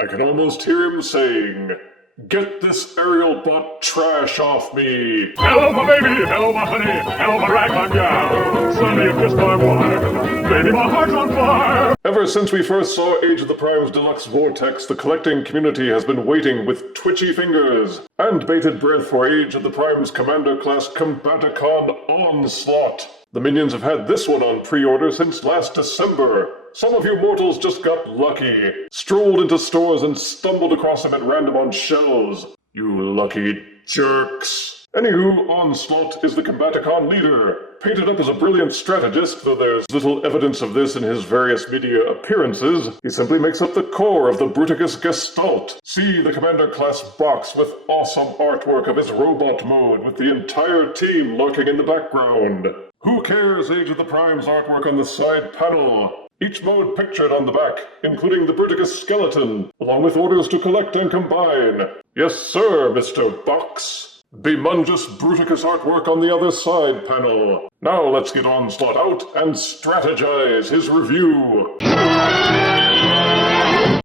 I can almost hear him saying, "Get this aerial bot trash off me!" Hello, my baby! Hello, my honey! Hello, my ragtime gal! Sonny, you kissed my wife! Baby, my heart's on fire! Ever since we first saw Age of the Primes Deluxe Vortex, the collecting community has been waiting with twitchy fingers and bated breath for Age of the Primes Commander Class Combaticon Onslaught. The minions have had this one on pre-order since last December. Some of you mortals just got lucky, strolled into stores and stumbled across them at random on shelves. You lucky jerks. Anywho, Onslaught is the Combaticon leader, painted up as a brilliant strategist, though there's little evidence of this in his various media appearances. He simply makes up the core of the Bruticus Gestalt. See the Commander class box with awesome artwork of his robot mode, with the entire team lurking in the background. Who cares Age of the Primes artwork on the side panel? Each mode pictured on the back, including the Bruticus skeleton, along with orders to collect and combine. Yes, sir, Mr. Box. Bemungus Bruticus artwork on the other side panel. Now let's get Onslaught out and strategize his review.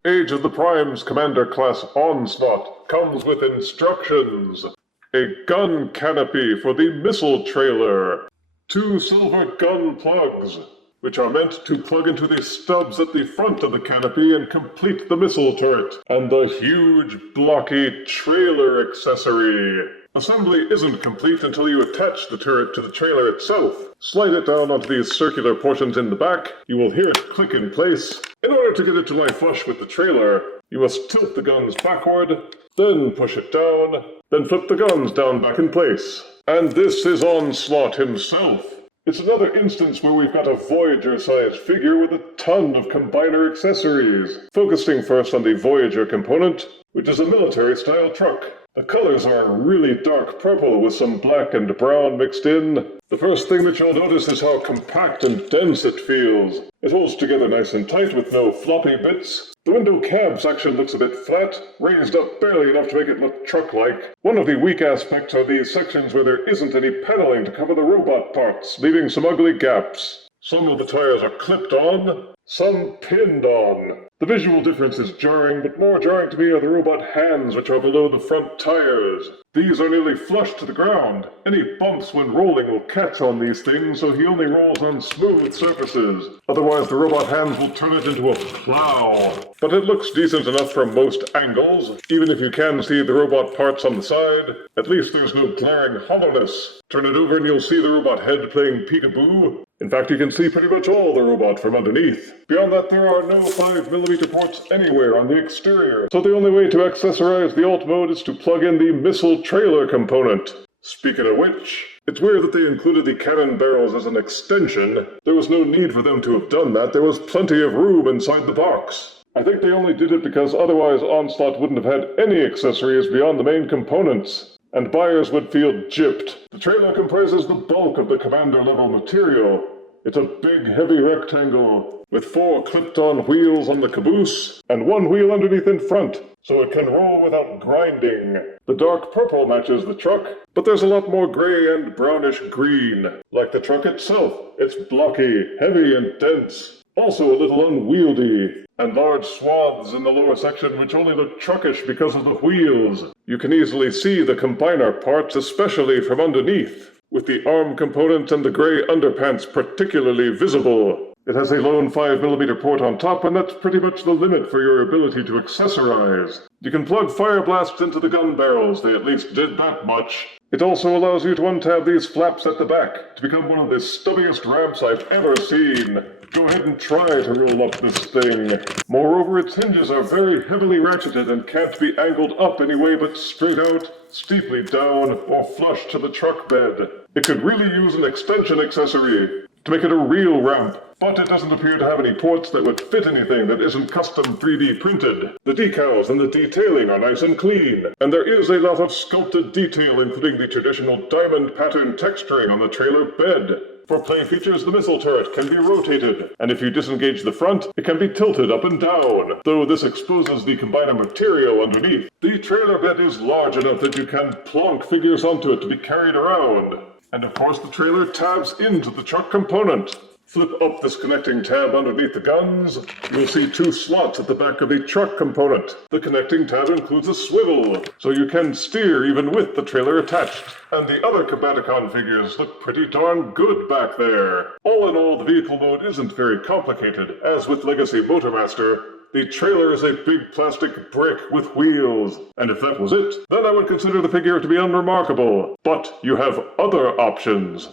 Age of the Primes Commander Class Onslaught comes with instructions. A gun canopy for the missile trailer. 2 silver gun plugs, which are meant to plug into the stubs at the front of the canopy and complete the missile turret, and the huge, blocky trailer accessory. Assembly isn't complete until you attach the turret to the trailer itself. Slide it down onto these circular portions in the back. You will hear it click in place. In order to get it to lie flush with the trailer, you must tilt the guns backward, then push it down, then flip the guns down back in place. And this is Onslaught himself. It's another instance where we've got a Voyager-sized figure with a ton of combiner accessories. Focusing first on the Voyager component, which is a military-style truck. The colors are a really dark purple with some black and brown mixed in. The first thing that you'll notice is how compact and dense it feels. It holds together nice and tight with no floppy bits. The window cab section looks a bit flat, raised up barely enough to make it look truck-like. One of the weak aspects are these sections where there isn't any paneling to cover the robot parts, leaving some ugly gaps. Some of the tires are clipped on, some pinned on. The visual difference is jarring, but more jarring to me are the robot hands which are below the front tires. These are nearly flush to the ground. Any bumps when rolling will catch on these things, so he only rolls on smooth surfaces. Otherwise the robot hands will turn it into a plow. But it looks decent enough from most angles. Even if you can see the robot parts on the side, at least there's no glaring hollowness. Turn it over and you'll see the robot head playing peekaboo. In fact, you can see pretty much all the robot from underneath. Beyond that, there are no 5mm ports anywhere on the exterior, so the only way to accessorize the alt mode is to plug in the missile trailer component. Speaking of which, it's weird that they included the cannon barrels as an extension. There was no need for them to have done that. There was plenty of room inside the box. I think they only did it because otherwise Onslaught wouldn't have had any accessories beyond the main components, and buyers would feel gypped. The trailer comprises the bulk of the commander-level material. It's a big, heavy rectangle with 4 clipped-on wheels on the caboose and 1 wheel underneath in front, so it can roll without grinding. The dark purple matches the truck, but there's a lot more gray and brownish green. Like the truck itself, it's blocky, heavy, and dense. Also a little unwieldy, and large swaths in the lower section which only look truckish because of the wheels. You can easily see the combiner parts, especially from underneath, with the arm component and the gray underpants particularly visible. It has a lone 5mm port on top, and that's pretty much the limit for your ability to accessorize. You can plug fire blasts into the gun barrels, they at least did that much. It also allows you to untab these flaps at the back to become one of the stubbiest ramps I've ever seen. Go ahead and try to roll up this thing. Moreover, its hinges are very heavily ratcheted and can't be angled up any way but straight out, steeply down, or flush to the truck bed. It could really use an extension accessory to make it a real ramp, but it doesn't appear to have any ports that would fit anything that isn't custom 3D printed. The decals and the detailing are nice and clean, and there is a lot of sculpted detail, including the traditional diamond pattern texturing on the trailer bed. For play features, the missile turret can be rotated, and if you disengage the front, it can be tilted up and down, though this exposes the combiner material underneath. The trailer bed is large enough that you can plonk figures onto it to be carried around. And of course the trailer tabs into the truck component. Flip up this connecting tab underneath the guns. You'll see two slots at the back of the truck component. The connecting tab includes a swivel, so you can steer even with the trailer attached. And the other Combaticon figures look pretty darn good back there. All in all, the vehicle mode isn't very complicated. As with Legacy Motormaster, the trailer is a big plastic brick with wheels. And if that was it, then I would consider the figure to be unremarkable. But you have other options.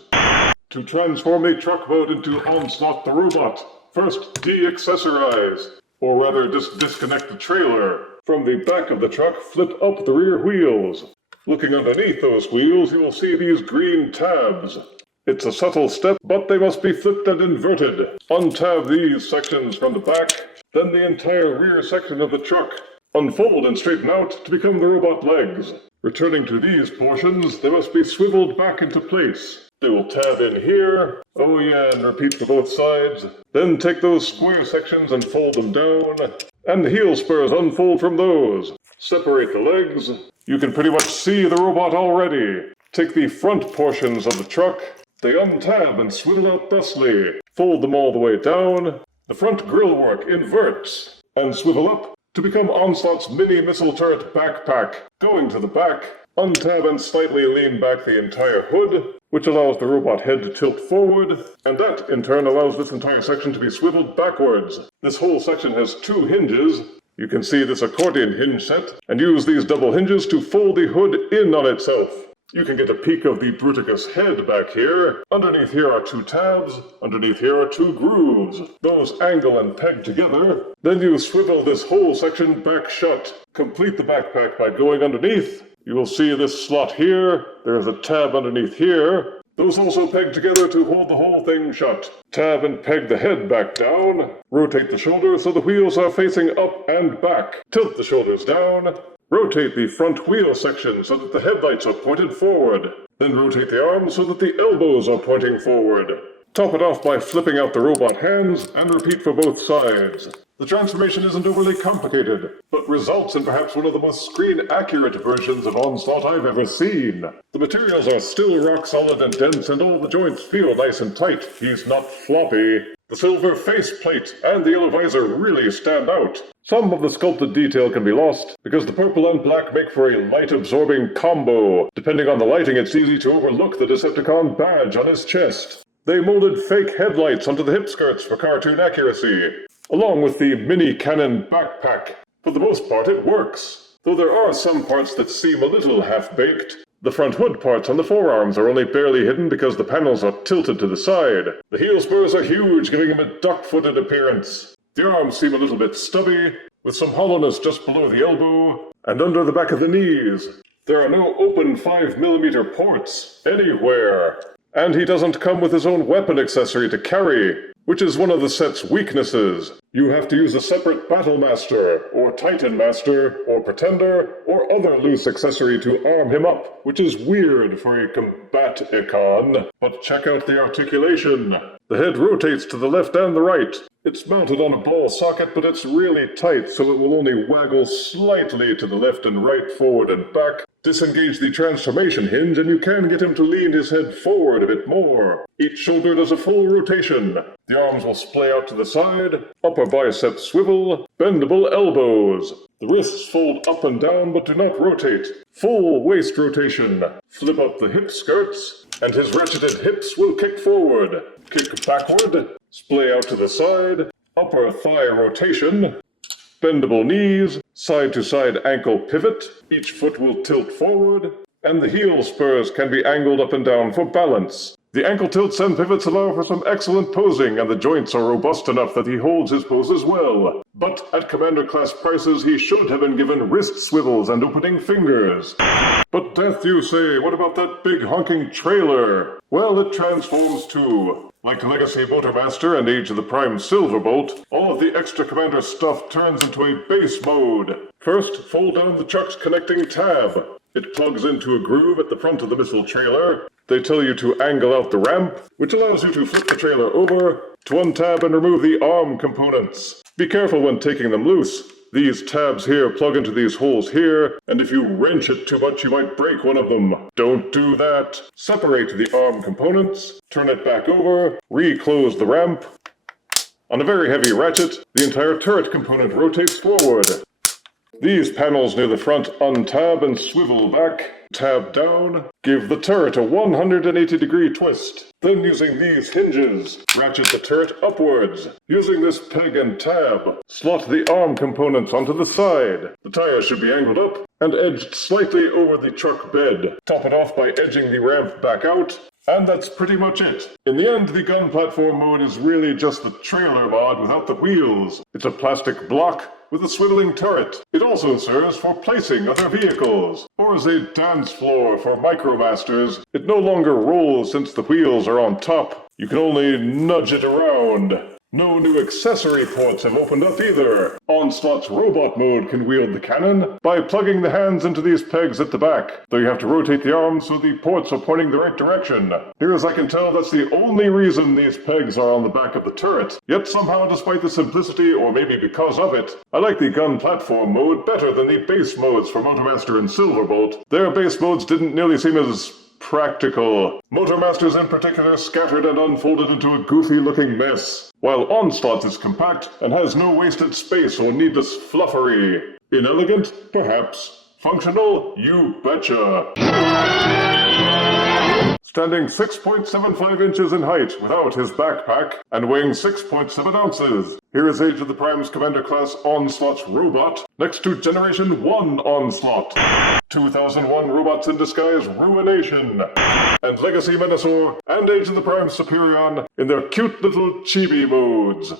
To transform the truck mode into Onslaught the robot, first de-accessorize, or rather just disconnect the trailer. From the back of the truck, flip up the rear wheels. Looking underneath those wheels, you will see these green tabs. It's a subtle step, but they must be flipped and inverted. Untab these sections from the back, then the entire rear section of the truck. Unfold and straighten out to become the robot legs. Returning to these portions, they must be swiveled back into place. They will tab in here, oh yeah, and repeat for both sides. Then take those square sections and fold them down, and the heel spurs unfold from those. Separate the legs. You can pretty much see the robot already. Take the front portions of the truck. They untab and swivel out thusly. Fold them all the way down. The front grillwork inverts and swivel up to become Onslaught's mini missile turret backpack. Going to the back, untab and slightly lean back the entire hood, which allows the robot head to tilt forward, and that in turn allows this entire section to be swiveled backwards. This whole section has two hinges. You can see this accordion hinge set, and use these double hinges to fold the hood in on itself. You can get a peek of the Bruticus head back here. Underneath here are two tabs. Underneath here are two grooves. Those angle and peg together. Then you swivel this whole section back shut. Complete the backpack by going underneath. You will see this slot here. There's a tab underneath here. Those also peg together to hold the whole thing shut. Tab and peg the head back down. Rotate the shoulders so the wheels are facing up and back. Tilt the shoulders down. Rotate the front wheel section so that the headlights are pointed forward. Then rotate the arms so that the elbows are pointing forward. Top it off by flipping out the robot hands and repeat for both sides. The transformation isn't overly complicated, but results in perhaps one of the most screen-accurate versions of Onslaught I've ever seen. The materials are still rock solid and dense, and all the joints feel nice and tight. He's not floppy. The silver faceplate and the yellow visor really stand out. Some of the sculpted detail can be lost, because the purple and black make for a light-absorbing combo. Depending on the lighting, it's easy to overlook the Decepticon badge on his chest. They molded fake headlights onto the hip skirts for cartoon accuracy, along with the mini cannon backpack. For the most part, it works, though there are some parts that seem a little half-baked. The front hood parts on the forearms are only barely hidden because the panels are tilted to the side. The heel spurs are huge, giving him a duck-footed appearance. The arms seem a little bit stubby, with some hollowness just below the elbow and under the back of the knees. There are no open 5mm ports anywhere. And he doesn't come with his own weapon accessory to carry, which is one of the set's weaknesses. You have to use a separate Battle Master, or Titan Master, or Pretender, or other loose accessory to arm him up, which is weird for a Combaticon. But check out the articulation. The head rotates to the left and the right. It's mounted on a ball socket, but it's really tight, so it will only waggle slightly to the left and right, forward and back. Disengage the transformation hinge, and you can get him to lean his head forward a bit more. Each shoulder does a full rotation. The arms will splay out to the side, upper bicep swivel, bendable elbows. The wrists fold up and down but do not rotate. Full waist rotation. Flip up the hip skirts, and his ratcheted hips will kick forward. Kick backward, splay out to the side, upper thigh rotation, bendable knees, side-to-side ankle pivot, each foot will tilt forward, and the heel spurs can be angled up and down for balance. The ankle tilts and pivots allow for some excellent posing, and the joints are robust enough that he holds his poses well. But at Commander-class prices, he should have been given wrist swivels and opening fingers. But Death, you say, what about that big honking trailer? Well, it transforms too. Like Legacy Motormaster and Age of the Prime Silverbolt, all of the extra Commander stuff turns into a base mode. First, fold down the truck's connecting tab. It plugs into a groove at the front of the missile trailer. They tell you to angle out the ramp, which allows you to flip the trailer over, to untab and remove the arm components. Be careful when taking them loose. These tabs here plug into these holes here, and if you wrench it too much, you might break one of them. Don't do that. Separate the arm components, turn it back over, re-close the ramp. On a very heavy ratchet, the entire turret component rotates forward. These panels near the front untab and swivel back, tab down, give the turret a 180-degree twist. Then using these hinges, ratchet the turret upwards. Using this peg and tab, slot the arm components onto the side. The tires should be angled up and edged slightly over the truck bed. Top it off by edging the ramp back out. And that's pretty much it. In the end, the gun platform mode is really just the trailer mod without the wheels. It's a plastic block with a swiveling turret. It also serves for placing other vehicles, or as a dance floor for Micromasters. It no longer rolls since the wheels are on top. You can only nudge it around. No new accessory ports have opened up either. Onslaught's robot mode can wield the cannon by plugging the hands into these pegs at the back, though you have to rotate the arms so the ports are pointing the right direction. Here as I can tell, that's the only reason these pegs are on the back of the turret. Yet somehow, despite the simplicity, or maybe because of it, I like the gun platform mode better than the base modes for Motormaster and Silverbolt. Their base modes didn't nearly seem as practical. Motormasters in particular scattered and unfolded into a goofy-looking mess, while Onslaught's is compact and has no wasted space or needless fluffery. Inelegant? Perhaps. Functional? You betcha. Standing 6.75 inches in height without his backpack and weighing 6.7 ounces. Here is Age of the Prime's Commander Class Onslaught's robot next to Generation 1 Onslaught, 2001 Robots in Disguise Ruination, and Legacy Menasor and Age of the Prime Superion in their cute little chibi modes.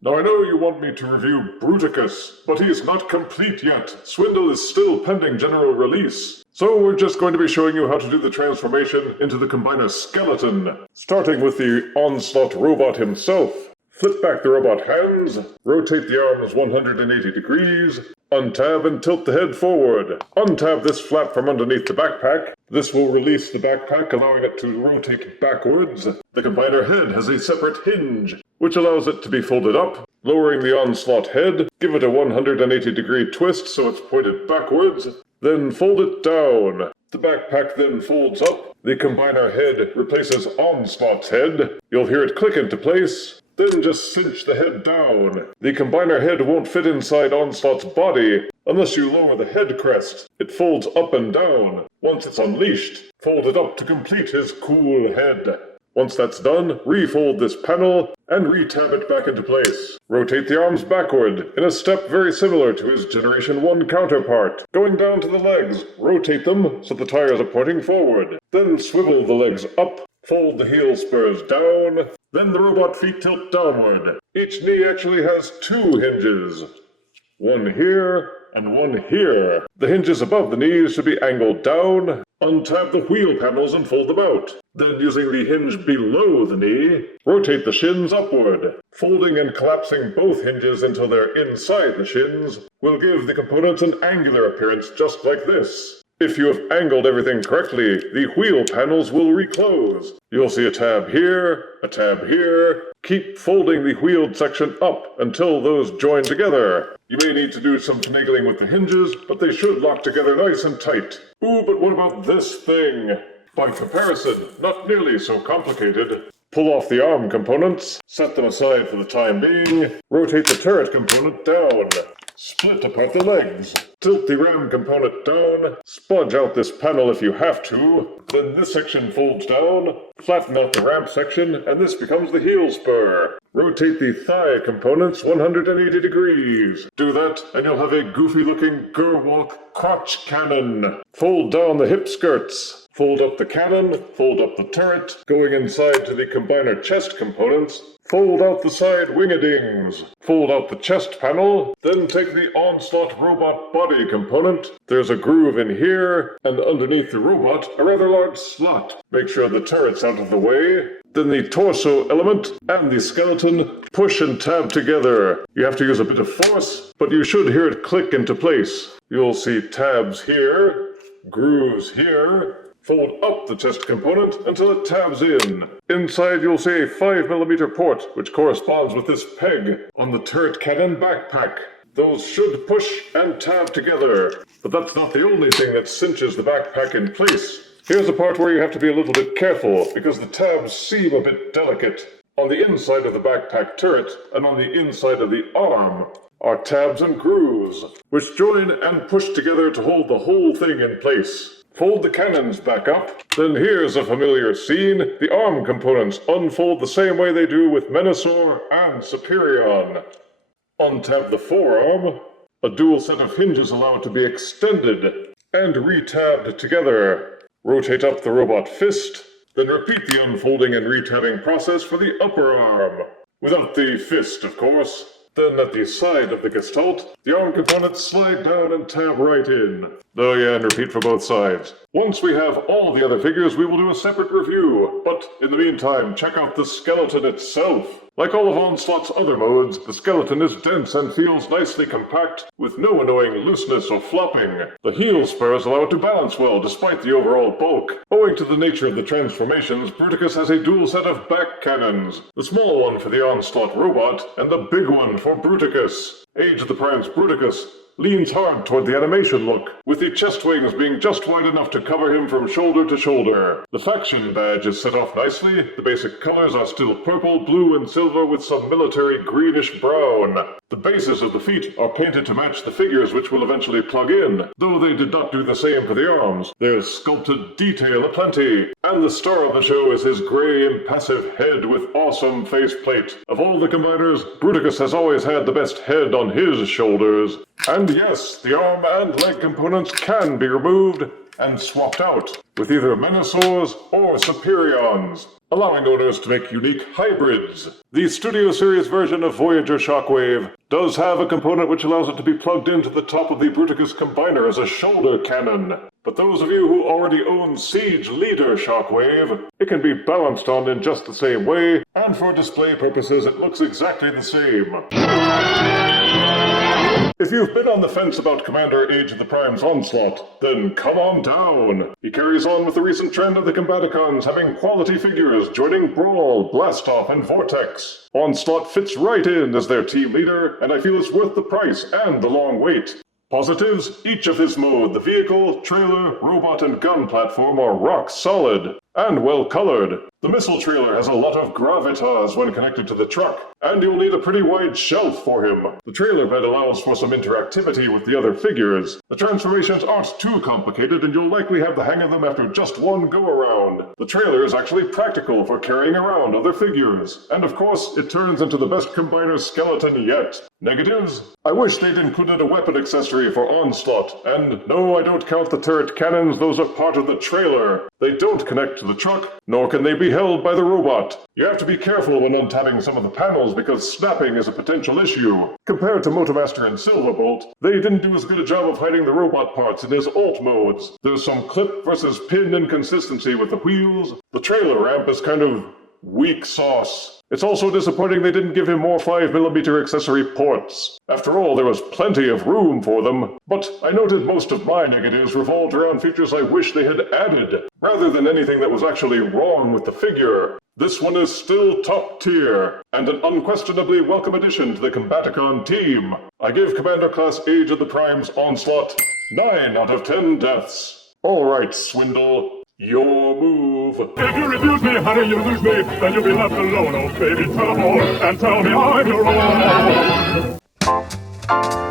Now I know you want me to review Bruticus, but he is not complete yet. Swindle is still pending general release. So we're just going to be showing you how to do the transformation into the Combiner skeleton, starting with the Onslaught robot himself. Flip back the robot hands, rotate the arms 180 degrees, untab and tilt the head forward. Untab this flap from underneath the backpack. This will release the backpack, allowing it to rotate backwards. The Combiner head has a separate hinge, which allows it to be folded up. Lowering the Onslaught head, give it a 180-degree twist so it's pointed backwards, then fold it down. The backpack then folds up. The Combiner head replaces Onslaught's head. You'll hear it click into place. Then just cinch the head down. The Combiner head won't fit inside Onslaught's body unless you lower the head crest. It folds up and down. Once it's unleashed, fold it up to complete his cool head. Once that's done, refold this panel and re-tab it back into place. Rotate the arms backward in a step very similar to his Generation 1 counterpart. Going down to the legs, rotate them so the tires are pointing forward. Then swivel the legs up, fold the heel spurs down, then the robot feet tilt downward. Each knee actually has two hinges. One here and one here. The hinges above the knees should be angled down. Untab the wheel panels and fold them out. Then using the hinge below the knee, rotate the shins upward. Folding and collapsing both hinges until they're inside the shins will give the components an angular appearance just like this. If you have angled everything correctly, the wheel panels will reclose. You'll see a tab here, a tab here. Keep folding the wheeled section up until those join together. You may need to do some finagling with the hinges, but they should lock together nice and tight. Ooh, but what about this thing? By comparison, not nearly so complicated. Pull off the arm components, set them aside for the time being, rotate the turret component down. Split apart the legs. Tilt the ram component down. Spudge out this panel if you have to. Then this section folds down. Flatten out the ramp section, and this becomes the heel spur. Rotate the thigh components 180 degrees. Do that, and you'll have a goofy-looking Gerwalk crotch cannon. Fold down the hip skirts. Fold up the cannon, fold up the turret, going inside to the Combiner chest components. Fold out the side wingadings. Fold out the chest panel, then take the Onslaught robot body component. There's a groove in here, and underneath the robot, a rather large slot. Make sure the turret's out of the way. Then the torso element and the skeleton push and tab together. You have to use a bit of force, but you should hear it click into place. You'll see tabs here, grooves here, Fold up the chest component until it tabs in. Inside you'll see a 5mm port, which corresponds with this peg on the turret cannon backpack. Those should push and tab together, but that's not the only thing that cinches the backpack in place. Here's a part where you have to be a little bit careful, because the tabs seem a bit delicate. On the inside of the backpack turret, and on the inside of the arm, are tabs and grooves, which join and push together to hold the whole thing in place. Fold the cannons back up, then here's a familiar scene. The arm components unfold the same way they do with Menasor and Superion. Untab the forearm. A dual set of hinges allow it to be extended and retabbed together. Rotate up the robot fist, then repeat the unfolding and retabbing process for the upper arm. Without the fist, of course. Then at the side of the Gestalt, the arm components slide down and tab right in. Oh yeah, and repeat for both sides. Once we have all the other figures, we will do a separate review. But in the meantime, check out the skeleton itself. Like all of Onslaught's other modes, the skeleton is dense and feels nicely compact, with no annoying looseness or flopping. The heel spurs allow it to balance well despite the overall bulk. Owing to the nature of the transformations, Bruticus has a dual set of back cannons. The small one for the Onslaught robot, and the big one for Bruticus. Age of the Prime's Bruticus leans hard toward the animation look, with the chest wings being just wide enough to cover him from shoulder to shoulder. The faction badge is set off nicely. The basic colors are still purple, blue, and silver with some military greenish brown. The bases of the feet are painted to match the figures which will eventually plug in, though they did not do the same for the arms. There's sculpted detail aplenty, and the star of the show is his gray, impassive head with awesome faceplate. Of all the combiners, Bruticus has always had the best head on his shoulders. And yes, the arm and leg components can be removed and swapped out with either Menasors or Superions, allowing owners to make unique hybrids. The Studio Series version of Voyager Shockwave does have a component which allows it to be plugged into the top of the Bruticus Combiner as a shoulder cannon. But those of you who already own Siege Leader Shockwave, it can be balanced on in just the same way, and for display purposes it looks exactly the same. If you've been on the fence about Commander Age of the Prime's Onslaught, then come on down. He carries on with the recent trend of the Combaticons having quality figures joining Brawl, Blastoff, and Vortex. Onslaught fits right in as their team leader, and I feel it's worth the price and the long wait. Positives, each of his mode, the vehicle, trailer, robot, and gun platform are rock solid and well colored. The missile trailer has a lot of gravitas when connected to the truck, and you'll need a pretty wide shelf for him. The trailer bed allows for some interactivity with the other figures. The transformations aren't too complicated, and you'll likely have the hang of them after just one go-around. The trailer is actually practical for carrying around other figures, and of course, it turns into the best combiner skeleton yet. Negatives? I wish they'd included a weapon accessory for Onslaught, and no, I don't count the turret cannons, those are part of the trailer. They don't connect to the truck, nor can they be held by the robot. You have to be careful when untabbing some of the panels because snapping is a potential issue. Compared to Motomaster and Silverbolt, they didn't do as good a job of hiding the robot parts in his alt modes. There's some clip versus pin inconsistency with the wheels. The trailer ramp is kind of weak sauce. It's also disappointing they didn't give him more 5mm accessory ports. After all, there was plenty of room for them. But I noted most of my negatives revolved around features I wish they had added, rather than anything that was actually wrong with the figure. This one is still top tier, and an unquestionably welcome addition to the Combaticon team. I give Commander Class Age of the Prime's Onslaught 9 out of 10 deaths. Alright, Swindle. Your move. If you refuse me, honey, you lose me. Then you'll be left alone, oh baby. Tell them all and tell me I'm your own.